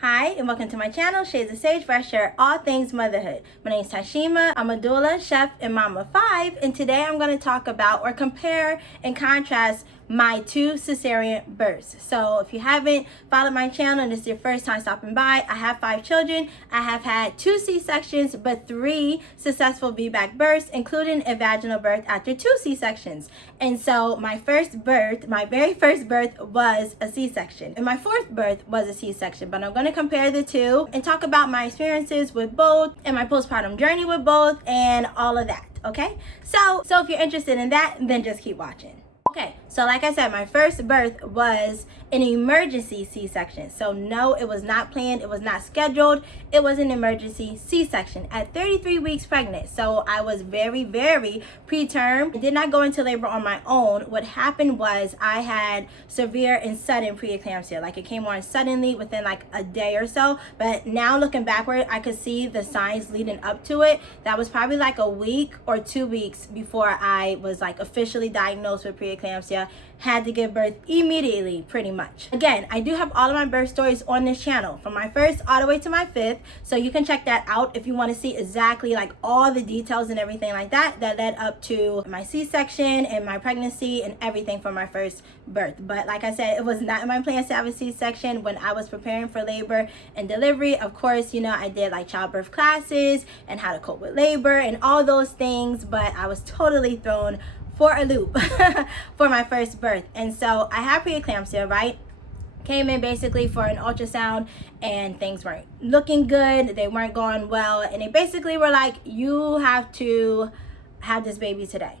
Hi, and welcome to my channel, Shades of Sage, where I share all things motherhood. My name is Tashima. I'm a doula, chef, and mom of 5, and today I'm going to talk about or compare and contrast my 2 cesarean births. So if you haven't followed my channel and this is your first time stopping by, I have 5 children. I have had 2 C-sections, but 3 successful VBAC births, including a vaginal birth after 2 C-sections. And so my very first birth was a C-section, and my 4th birth was a C-section. But I'm going to compare the 2 and talk about my experiences with both and my postpartum journey with both and all of that. Okay, so if you're interested in that, then just keep watching. Okay, so like I said, my first birth was an emergency C-section. So no, it was not planned, it was not scheduled, it was an emergency C-section at 33 weeks pregnant. So I was very preterm. I did not go into labor on my own. What happened was I had severe and sudden preeclampsia. Like it came on suddenly within like a day or so. But now looking backward, I could see the signs leading up to it. That was probably like a week or 2 weeks before I was like officially diagnosed with preeclampsia. Had to give birth immediately, pretty much. Again, I do have all of my birth stories on this channel, from my first all the way to my 5th, so you can check that out if you want to see exactly like all the details and everything like that led up to my C-section and my pregnancy and everything for my first birth. But like I said, it was not in my plans to have a C-section. When I was preparing for labor and delivery, of course, you know, I did like childbirth classes and how to cope with labor and all those things, but I was totally thrown for a loop for my first birth. And so I had preeclampsia, right? Came in basically for an ultrasound and things weren't looking good. They weren't going well. And they basically were like, you have to have this baby today.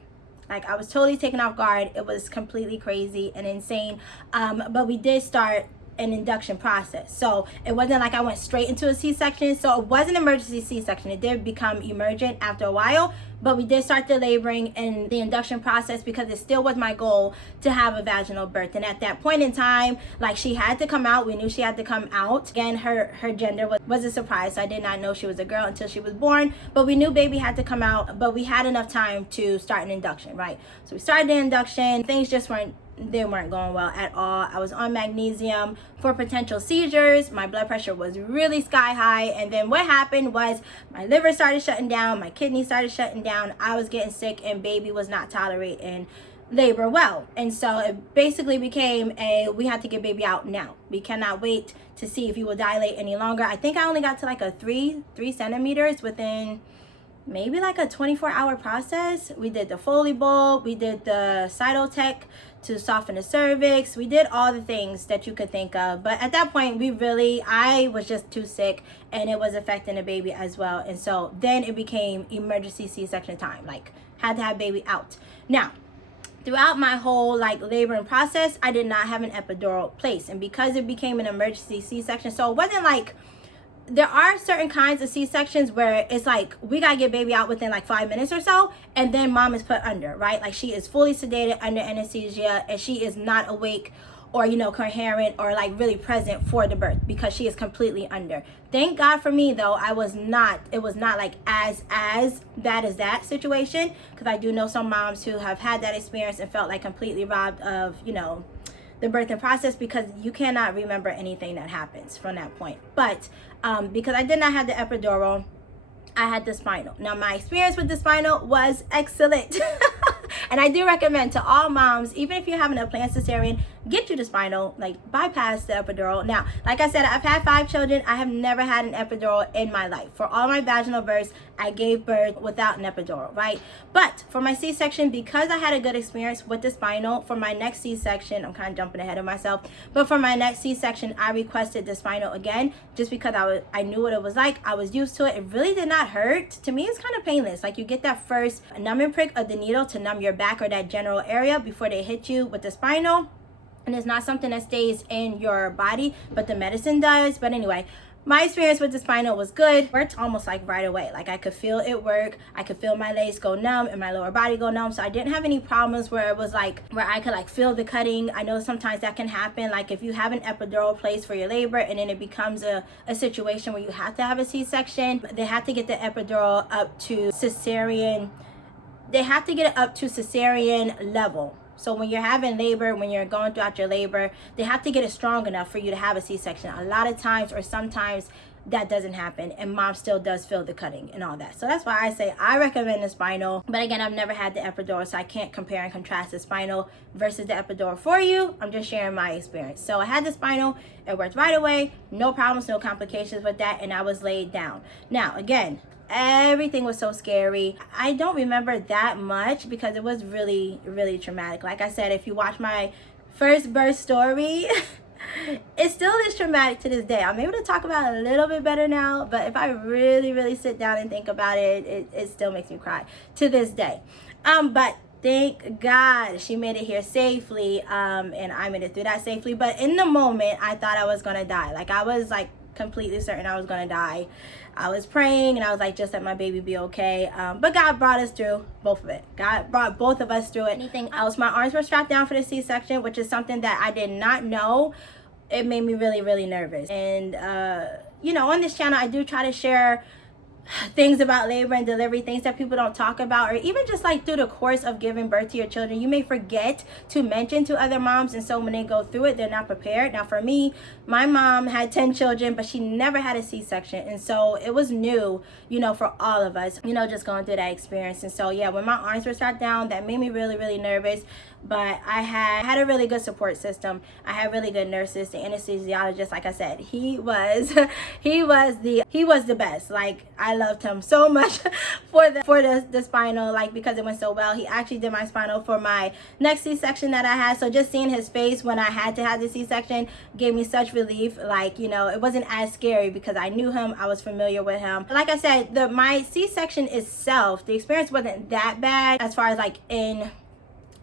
Like I was totally taken off guard. It was completely crazy and insane. But we did start an induction process. So it wasn't like I went straight into a C-section. So it was an emergency C-section. It did become emergent after a while, but we did start the laboring and the induction process because it still was my goal to have a vaginal birth. And at that point in time, like she had to come out. We knew she had to come out. Again, her gender was a surprise. So I did not know she was a girl until she was born, but we knew baby had to come out, but we had enough time to start an induction, right? So we started the induction. Things just weren't going well at all. I was on magnesium for potential seizures. My blood pressure was really sky high. And then what happened was my liver started shutting down, my kidneys started shutting down. I was getting sick and baby was not tolerating labor well. And so it basically became we had to get baby out now. We cannot wait to see if he will dilate any longer. I think I only got to like a 3 centimeters within maybe like a 24-hour process. We did the Foley bowl, we did the Cytotech to soften the cervix. We did all the things that you could think of. But at that point, I was just too sick and it was affecting the baby as well. And so then it became emergency C-section time, like had to have baby out. Now, throughout my whole like laboring process, I did not have an epidural placed. And because it became an emergency C-section, so it wasn't like, there are certain kinds of C-sections where it's like we gotta get baby out within like 5 minutes or so, and then mom is put under, right? Like she is fully sedated under anesthesia and she is not awake or, you know, coherent or like really present for the birth because she is completely under. Thank God for me though, it was not like as bad as that situation, because I do know some moms who have had that experience and felt like completely robbed of, you know, the birthing process, because you cannot remember anything that happens from that point. But because I did not have the epidural, I had the spinal. Now my experience with the spinal was excellent. And I do recommend to all moms, even if you're having a planned cesarean, get you the spinal, like bypass the epidural. Now, like I said, I've had 5 children. I have never had an epidural in my life. For all my vaginal births, I gave birth without an epidural, right? But for my C-section, because I had a good experience with the spinal, for my next C-section, I'm kind of jumping ahead of myself, but for my next C-section, I requested the spinal again, just because I knew what it was like. I was used to it. It really did not hurt. To me, it's kind of painless. Like you get that first numbing prick of the needle to numb your back or that general area before they hit you with the spinal. And it's not something that stays in your body, but the medicine does. But anyway, my experience with the spinal was good. It worked almost like right away. Like I could feel it work. I could feel my legs go numb and my lower body go numb. So I didn't have any problems where it was like, where I could like feel the cutting. I know sometimes that can happen. Like if you have an epidural placed for your labor and then it becomes a situation where you have to have a C-section, they have to get the epidural up to cesarean. They have to get it up to cesarean level. So when you're having labor, when you're going throughout your labor, they have to get it strong enough for you to have a C-section. A lot of times, or sometimes, that doesn't happen, and mom still does feel the cutting and all that. So that's why I say I recommend the spinal. But again, I've never had the epidural, so I can't compare and contrast the spinal versus the epidural for you. I'm just sharing my experience. So I had the spinal, it worked right away, no problems, no complications with that, and I was laid down. Now again, everything was so scary. I don't remember that much because it was really, really traumatic. Like I said, if you watch my first birth story, it still is traumatic to this day. I'm able to talk about it a little bit better now, but if I really, really sit down and think about it, it still makes me cry to this day. But thank God she made it here safely, and I made it through that safely. But in the moment, I thought I was gonna die. Like, I was like completely certain I was gonna die. I was praying and I was like, just let my baby be okay. But God brought us through both of it. God brought both of us through it. Anything else? My arms were strapped down for the C-section, which is something that I did not know. It made me really, really nervous. And you know, on this channel, I do try to share things about labor and delivery, things that people don't talk about, or even just like through the course of giving birth to your children, you may forget to mention to other moms, and so when they go through it, they're not prepared. Now for me, my mom had 10 children, but she never had a C-section, and so it was new, you know, for all of us, you know, just going through that experience. And so yeah, when my arms were strapped down, that made me really, really nervous. But I had a really good support system. I had really good nurses. The anesthesiologist, like I said, he was the best. Like, I loved him so much for the spinal, like, because it went so well. He actually did my spinal for my next C-section that I had. So just seeing his face when I had to have the C-section gave me such relief. Like, you know, it wasn't as scary because I knew him, I was familiar with him. Like I said, my C-section itself, the experience wasn't that bad as far as like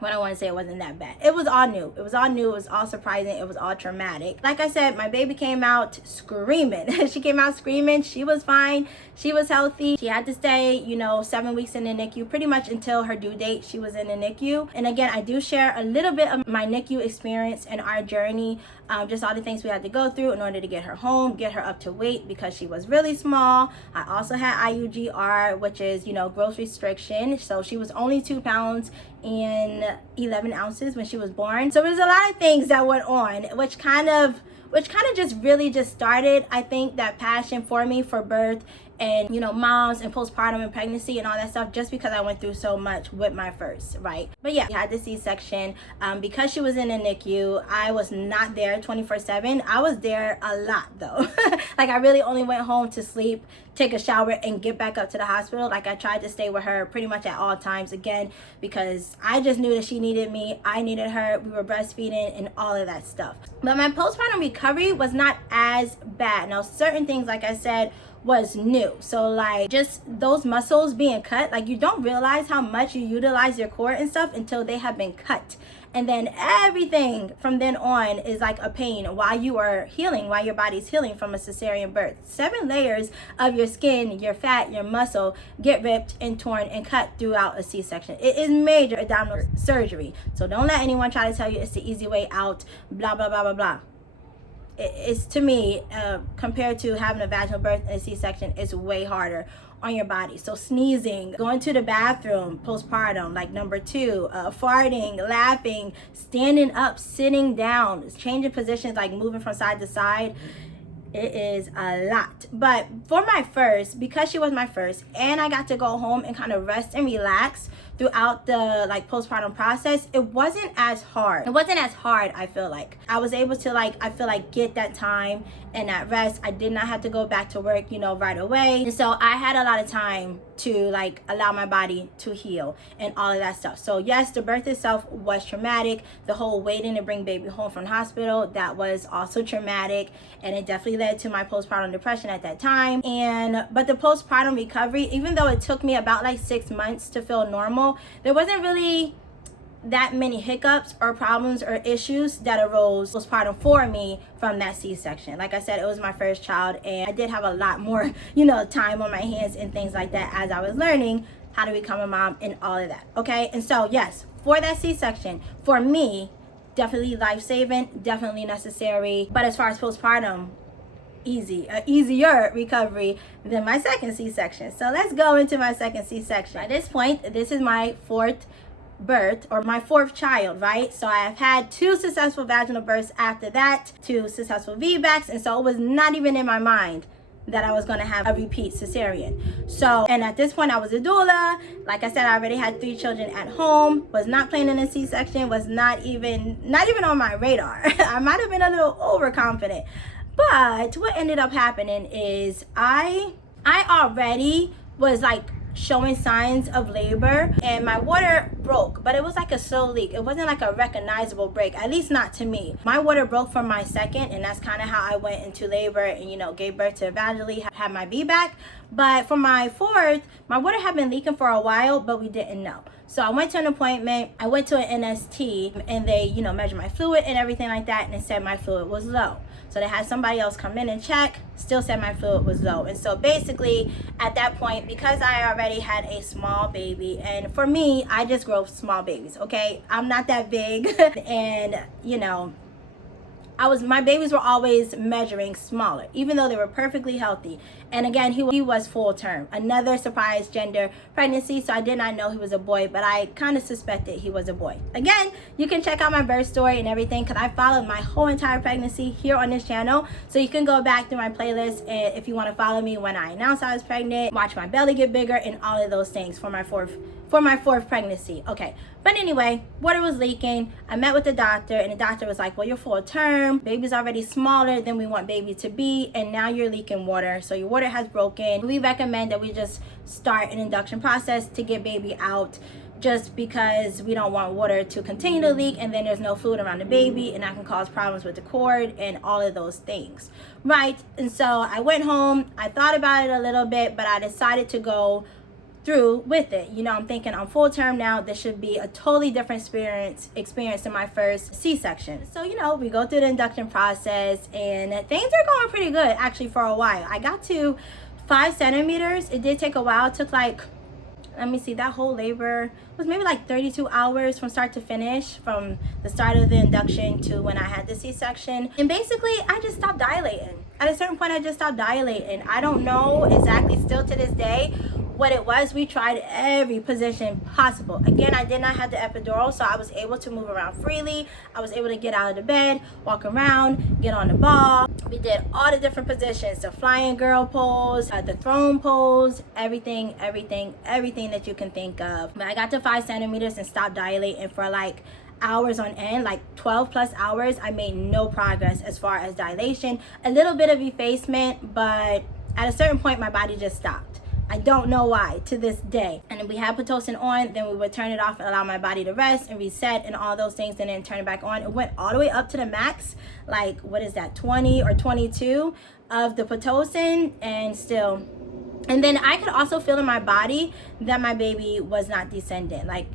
I don't want to say it wasn't that bad. It was all new. It was all new. It was all surprising. It was all traumatic. Like I said, my baby came out screaming. She came out screaming. She was fine. She was healthy. She had to stay, you know, 7 weeks in the NICU, pretty much until her due date. She was in the NICU. And again, I do share a little bit of my NICU experience and our journey, just all the things we had to go through in order to get her home, get her up to weight, because she was really small. I also had IUGR, which is, you know, growth restriction. So she was only 2 pounds and 11 ounces when she was born. So there's a lot of things that went on, which kind of just really just started, I think, that passion for me for birth and, you know, moms and postpartum and pregnancy and all that stuff, just because I went through so much with my first, right? But yeah, I had the C-section. Because she was in the NICU, I was not there 24/7. I was there a lot though. Like, I really only went home to sleep, take a shower, and get back up to the hospital. Like, I tried to stay with her pretty much at all times, again, because I just knew that she needed me, I needed her, we were breastfeeding and all of that stuff. But my postpartum recovery was not as bad. Now, certain things, like I said, was new. So like, just those muscles being cut, like, you don't realize how much you utilize your core and stuff until they have been cut. And then everything from then on is like a pain while you are healing, while your body's healing from a cesarean birth. 7 layers of your skin, your fat, your muscle get ripped and torn and cut throughout a C-section. It is major abdominal surgery. So don't let anyone try to tell you it's the easy way out, blah, blah, blah, blah, blah. It's, to me, compared to having a vaginal birth and a C-section, it's way harder on your body. So sneezing, going to the bathroom postpartum, like number 2, farting, laughing, standing up, sitting down, changing positions, like moving from side to side. It is a lot. But for my first, because she was my first, and I got to go home and kind of rest and relax throughout the like postpartum process, it wasn't as hard. It wasn't as hard, I feel like. I was able to, like, I feel like, get that time and that rest. I did not have to go back to work, you know, right away. And so I had a lot of time to like allow my body to heal and all of that stuff. So yes, the birth itself was traumatic. The whole waiting to bring baby home from the hospital, that was also traumatic, and it definitely led to my postpartum depression at that time. But the postpartum recovery, even though it took me about like 6 months to feel normal, there wasn't really that many hiccups or problems or issues that arose postpartum for me from that C-section. Like I said, it was my first child, and I did have a lot more, you know, time on my hands and things like that as I was learning how to become a mom and all of that. Okay, and so yes, for that C-section, for me, definitely life-saving, definitely necessary. But as far as postpartum, easier recovery than my second C-section. So let's go into my second C-section. At this point, this is my 4th birth, or my 4th child, right? So I have had 2 successful vaginal births after that, 2 successful VBACs, and so it was not even in my mind that I was going to have a repeat cesarean. So, and at this point I was a doula. Like I said, I already had 3 children at home, was not planning a C-section, was not even on my radar. I might have been a little overconfident. But what ended up happening is I already was like showing signs of labor, and my water broke, but it was like a slow leak. It wasn't like a recognizable break, at least not to me. My water broke from my 2nd, and that's kind of how I went into labor and, you know, gave birth to vaginally, had my VBAC. But for my 4th, my water had been leaking for a while, but we didn't know. So I went to an appointment, I went to an NST, and they, you know, measured my fluid and everything like that, and it said my fluid was low. So they had somebody else come in and check, still said my fluid was low. And so basically at that point, because I already had a small baby, and for me, I just grow small babies, okay? I'm not that big. And, you know, my babies were always measuring smaller, even though they were perfectly healthy. And again, he was full term, another surprise gender pregnancy. So I did not know he was a boy, but I kind of suspected he was a boy. Again, you can check out my birth story and everything, because I followed my whole entire pregnancy here on this channel. So you can go back through my playlist, and if you want to follow me when I announced I was pregnant, watch my belly get bigger, and all of those things for my fourth pregnancy. Okay, but anyway, water was leaking. I met with the doctor, and the doctor was like, well, you're full term, baby's already smaller than we want baby to be, and now you're leaking water, so your water has broken. We recommend that we just start an induction process to get baby out, just because we don't want water to continue to leak, and then there's no fluid around the baby, and that can cause problems with the cord and all of those things, right? And so I went home, I thought about it a little bit, but I decided to go through with it. You know, I'm thinking I'm full term now, this should be a totally different experience than my first C-section. So, you know, we go through the induction process, and things are going pretty good actually for a while. I got to 5 centimeters. It did take a while. It took like, let me see, that whole labor was maybe like 32 hours from start to finish, from the start of the induction to when I had the C-section. And basically I just stopped dilating. At a certain point I just stopped dilating. I don't know exactly still to this day what it was. We tried every position possible. Again, I did not have the epidural, so I was able to move around freely. I was able to get out of the bed, walk around, get on the ball. We did all the different positions, the flying girl pose, the throne pose, everything that you can think of. But I got to 5 centimeters and stopped dilating for like hours on end, like 12 plus hours. I made no progress as far as dilation. A little bit of effacement, but at a certain point my body just stopped. I don't know why to this day. And if we had Pitocin on, then we would turn it off and allow my body to rest and reset and all those things, and then turn it back on. It went all the way up to the max, like what is that, 20 or 22 of the Pitocin, and still. And then I could also feel in my body that my baby was not descending. Like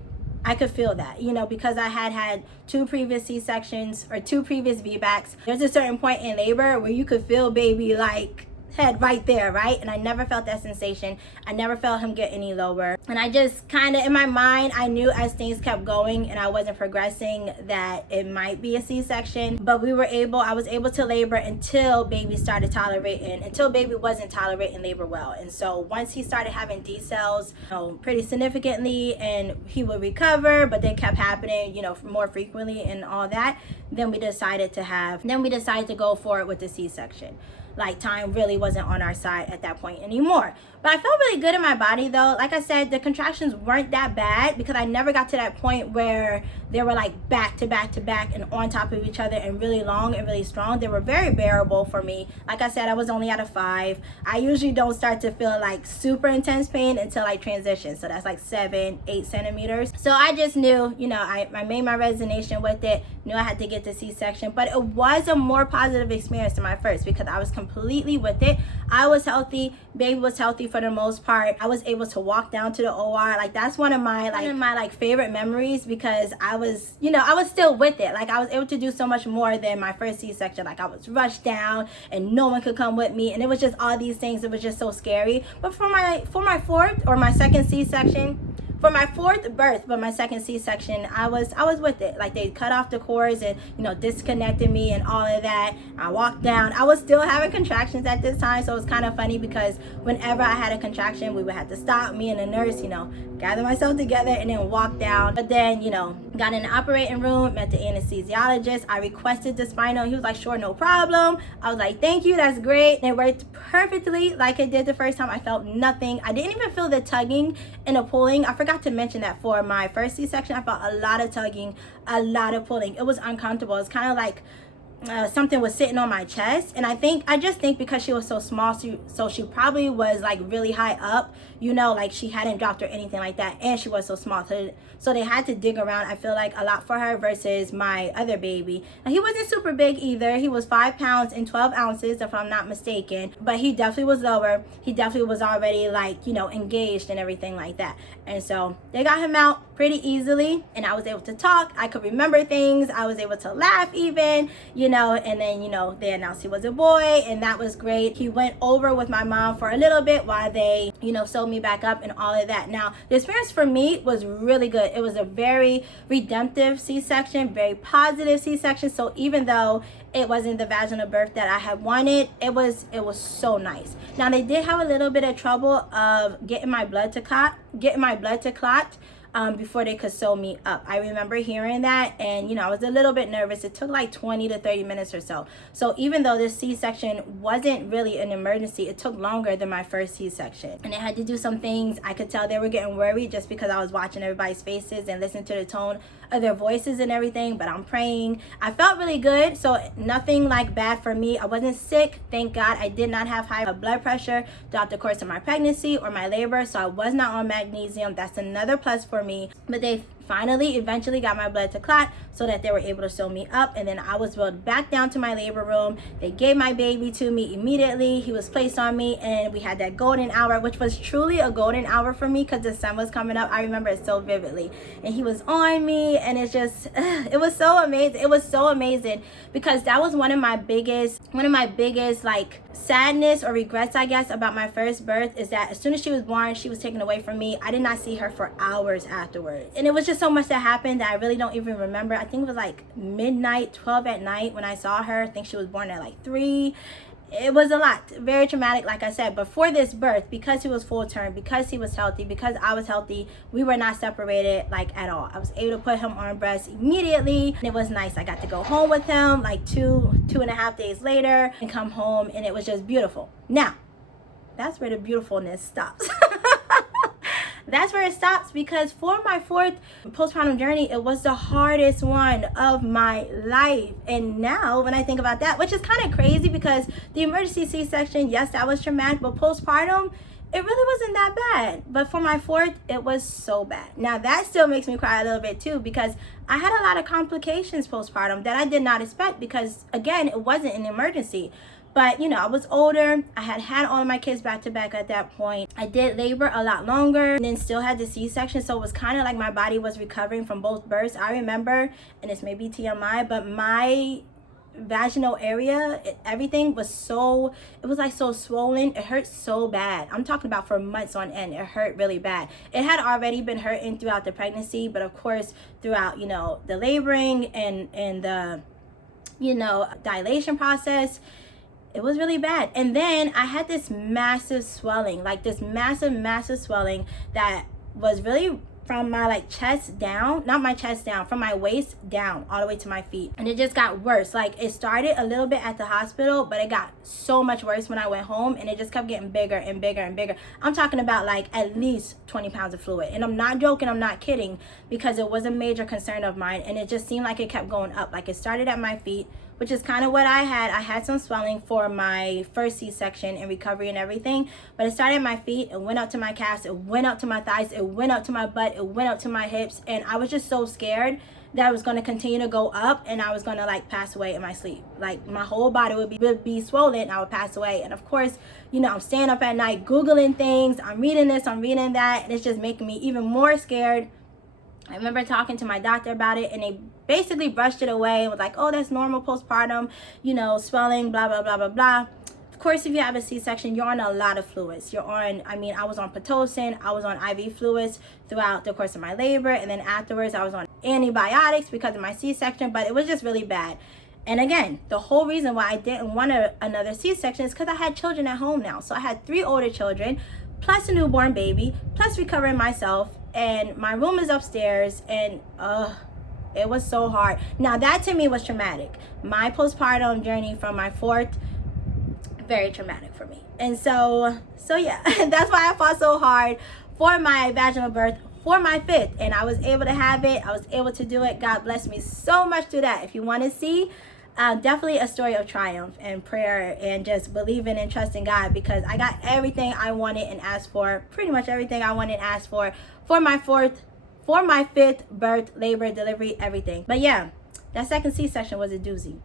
I could feel that, you know, because I had 2 previous C-sections or 2 previous VBACs. There's a certain point in labor where you could feel baby like head right there, right? And I never felt that sensation. I never felt him get any lower. And I just kind of, in my mind, I knew as things kept going and I wasn't progressing that it might be a C-section. But I was able to labor until baby started tolerating, until baby wasn't tolerating labor well. And so once he started having D-cells, you know, pretty significantly, and he would recover, but they kept happening, you know, more frequently and all that, then we decided to go for it with the C-section. Like time really wasn't on our side at that point anymore. But I felt really good in my body though. Like I said, the contractions weren't that bad because I never got to that point where they were like back to back to back and on top of each other and really long and really strong. They were very bearable for me. Like I said, I was only at a 5. I usually don't start to feel like super intense pain until I transition. So that's like 7-8 centimeters. So I just knew, you know, I made my resignation with it, knew I had to get the C-section, but it was a more positive experience than my first because I was completely with it. I was healthy, baby was healthy for the most part. I was able to walk down to the OR. Like that's one of my favorite memories because I was, you know, I was still with it. Like I was able to do so much more than my first C-section. Like I was rushed down and no one could come with me, and it was just all these things. It was just so scary. But for my 4th or my 2nd C-section, for my fourth birth, but my second C-section, I was with it. Like, they cut off the cords and, you know, disconnected me and all of that. I walked down. I was still having contractions at this time, so it was kind of funny because whenever I had a contraction, we would have to stop, me and the nurse, you know, gather myself together and then walk down. But then, you know, got in the operating room, met the anesthesiologist. I requested the spinal. He was like, sure, no problem. I was like, thank you, that's great. And it worked perfectly like it did the first time. I felt nothing. I didn't even feel the tugging and the pulling. I forgot to mention that for my first C-section, I felt a lot of tugging, a lot of pulling. It was uncomfortable. It's kind of like something was sitting on my chest. And I just think because she was so small, so she probably was like really high up, you know, like she hadn't dropped or anything like that, and she was so small, so they had to dig around, I feel like, a lot for her versus my other baby. And he wasn't super big either. He was 5 pounds and 12 ounces if I'm not mistaken, but he definitely was lower. He definitely was already, like, you know, engaged and everything like that. And so they got him out pretty easily, and I was able to talk. I could remember things. I was able to laugh even, you know. And then, you know, they announced he was a boy, and that was great. He went over with my mom for a little bit while they, you know, sewed me back up and all of that. Now, the experience for me was really good. It was a very redemptive C-section, very positive C-section. So even though it wasn't the vaginal birth that I had wanted, it was so nice. Now, they did have a little bit of trouble of getting my blood to clot, before they could sew me up. I remember hearing that, and, you know, I was a little bit nervous. It took like 20 to 30 minutes or so. So even though this C-section wasn't really an emergency, it took longer than my first C-section. And they had to do some things. I could tell they were getting worried just because I was watching everybody's faces and listening to the tone of their voices and everything, but I'm praying. I felt really good, so nothing like bad for me. I wasn't sick, thank God. I did not have high blood pressure throughout the course of my pregnancy or my labor, so I was not on magnesium. That's another plus for me. But they eventually got my blood to clot so that they were able to sew me up, and then I was wheeled back down to my labor room. They gave my baby to me immediately. He was placed on me, and we had that golden hour, which was truly a golden hour for me because the sun was coming up. I remember it so vividly, and he was on me, and it's just it was so amazing. It was so amazing because that was one of my biggest like sadness or regrets, I guess, about my first birth, is that as soon as she was born, she was taken away from me. I did not see her for hours afterwards, and it was just so much that happened that I really don't even remember. I think it was like midnight, 12 at night when I saw her. I think she was born at like 3. It was a lot, very traumatic, like I said. But for this birth, because he was full term, because he was healthy, because I was healthy, we were not separated like at all. I was able to put him on breast immediately, and it was nice. I got to go home with him like two and a half days later and come home, and it was just beautiful. Now, that's where the beautifulness stops. That's where it stops, because for my fourth postpartum journey, it was the hardest one of my life. And now when I think about that, which is kind of crazy because the emergency C-section, yes, that was traumatic, but postpartum, it really wasn't that bad. But for my fourth, it was so bad. Now that still makes me cry a little bit too, because I had a lot of complications postpartum that I did not expect, because again, it wasn't an emergency. But, you know, I was older. I had all of my kids back to back at that point. I did labor a lot longer and then still had the C-section. So it was kind of like my body was recovering from both births. I remember, and this may be TMI, but my vaginal area, everything was so, it was like so swollen. It hurt so bad. I'm talking about for months on end. It hurt really bad. It had already been hurting throughout the pregnancy, but of course throughout, you know, the laboring and the, you know, dilation process, it was really bad. And then I had this massive swelling, like this massive swelling that was really from my like chest down, not my chest down, from my waist down all the way to my feet. And it just got worse. Like, it started a little bit at the hospital, but it got so much worse when I went home, and it just kept getting bigger and bigger and bigger. I'm talking about like at least 20 pounds of fluid. And I'm not joking, I'm not kidding, because it was a major concern of mine, and it just seemed like it kept going up. Like, it started at my feet, which is kind of what I had. I had some swelling for my first C-section and recovery and everything, but it started at my feet, it went up to my calves, it went up to my thighs, it went up to my butt, it went up to my hips, and I was just so scared that I was going to continue to go up, and I was going to like pass away in my sleep. Like, my whole body would be swollen, and I would pass away. And of course, you know, I'm staying up at night Googling things, I'm reading this, I'm reading that, and it's just making me even more scared. I remember talking to my doctor about it, and they basically brushed it away and was like, oh, that's normal postpartum, you know, swelling, blah, blah, blah, blah, blah. course, if you have a C-section, you're on a lot of fluids. You're on, I was on Pitocin, I was on IV fluids throughout the course of my labor, and then afterwards I was on antibiotics because of my C-section, but it was just really bad. And again, the whole reason why I didn't want another C-section is because I had children at home now. So I had 3 older children, plus a newborn baby, plus recovering myself, and my room is upstairs, and it was so hard. Now that to me was traumatic. My postpartum journey from my 4th, very traumatic for me. And so yeah, that's why I fought so hard for my vaginal birth for my 5th, and I was able to have it. I was able to do it. God blessed me so much through that. If you want to see, definitely a story of triumph and prayer and just believing and trusting God, because I got everything I wanted and asked for, pretty much everything I wanted and asked for my 5th birth, labor, delivery, everything. But yeah, that second C-section was a doozy.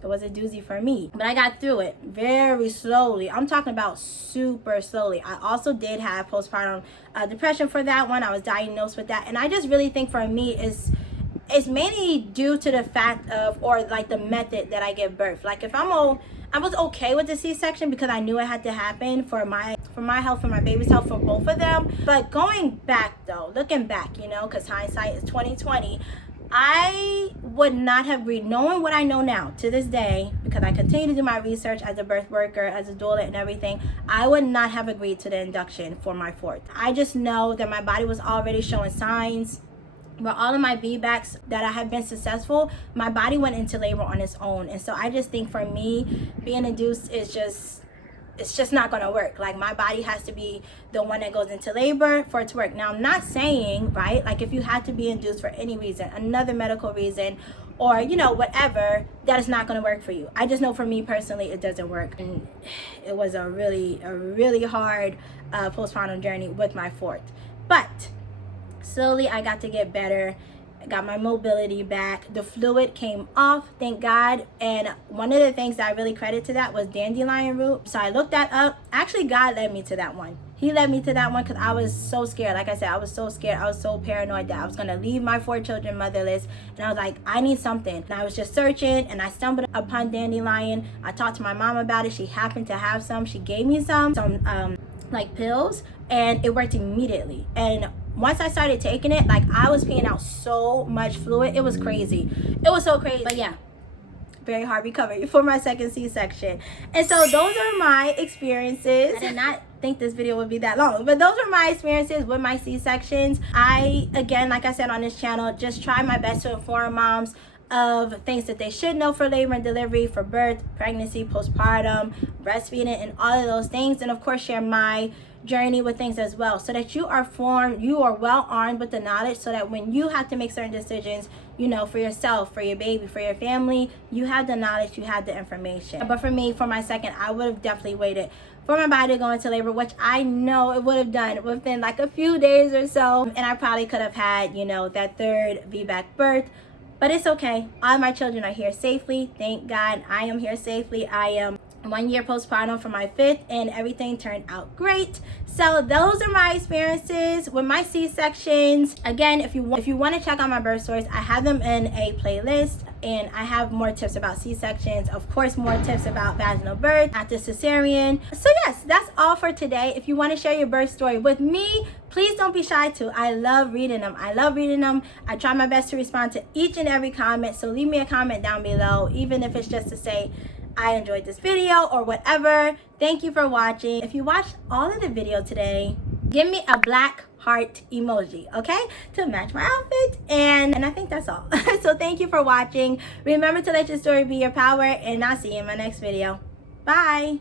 It was a doozy for me, but I got through it very slowly. I'm talking about super slowly. I also did have postpartum depression for that one. I was diagnosed with that, and I just really think for me it's mainly due to the fact of, or like the method that I give birth. Like if I was okay with the C-section because I knew it had to happen for my health, for my baby's health, for both of them. But going back though, looking back, because hindsight is 2020, I would not have agreed, knowing what I know now to this day, because I continue to do my research as a birth worker, as a doula and everything. I would not have agreed to the induction for my 4th. I just know that my body was already showing signs. But all of my VBACs that I have been successful, my body went into labor on its own. And so I just think for me, being induced is it's just not going to work. Like my body has to be the one that goes into labor for it to work. Now I'm not saying, right, like if you had to be induced for any reason, another medical reason, or whatever, that is not going to work for you. I just know for me personally, it doesn't work. And it was a really hard postpartum journey with my 4th. But slowly I got to get better. I got my mobility back. The fluid came off, thank God. And one of the things that I really credit to that was dandelion root. So I looked that up. Actually, God led me to that one. He led me to that one because I was so scared. Like I said, I was so scared. I was so paranoid that I was going to leave my 4 children motherless. And I was like, I need something. And I was just searching, and I stumbled upon dandelion. I talked to my mom about it. She happened to have some. She gave me some like pills, and it worked immediately. And once I started taking it, like I was peeing out so much fluid. It was crazy. It was so crazy. But yeah, very hard recovery for my second C-section. And so those are my experiences. I did not think this video would be that long, but those are my experiences with my C-sections. I, again, like I said on this channel, just try my best to inform moms of things that they should know for labor and delivery, for birth, pregnancy, postpartum, breastfeeding, and all of those things. And of course, share my journey with things as well, so that you are well armed with the knowledge, so that when you have to make certain decisions, for yourself, for your baby, for your family, you have the knowledge, you have the information. But for me, for my second, I would have definitely waited for my body to go into labor, which I know it would have done within like a few days or so, and I probably could have had that 3rd VBAC birth. But it's okay. All my children are here safely. Thank God I am here safely. I am 1 year postpartum for my 5th, and everything turned out great. So those are my experiences with my C-sections. Again, if you want to check out my birth stories, I have them in a playlist, and I have more tips about C-sections, of course more tips about vaginal birth after cesarean. So yes, that's all for today. If you want to share your birth story with me, please don't be shy to. I love reading them. I try my best to respond to each and every comment, so leave me a comment down below, even if it's just to say I enjoyed this video or whatever. Thank you for watching. If you watched all of the video today, give me a black heart emoji, okay, to match my outfit. And I think that's all. So thank you for watching. Remember to let your story be your power, and I'll see you in my next video. Bye.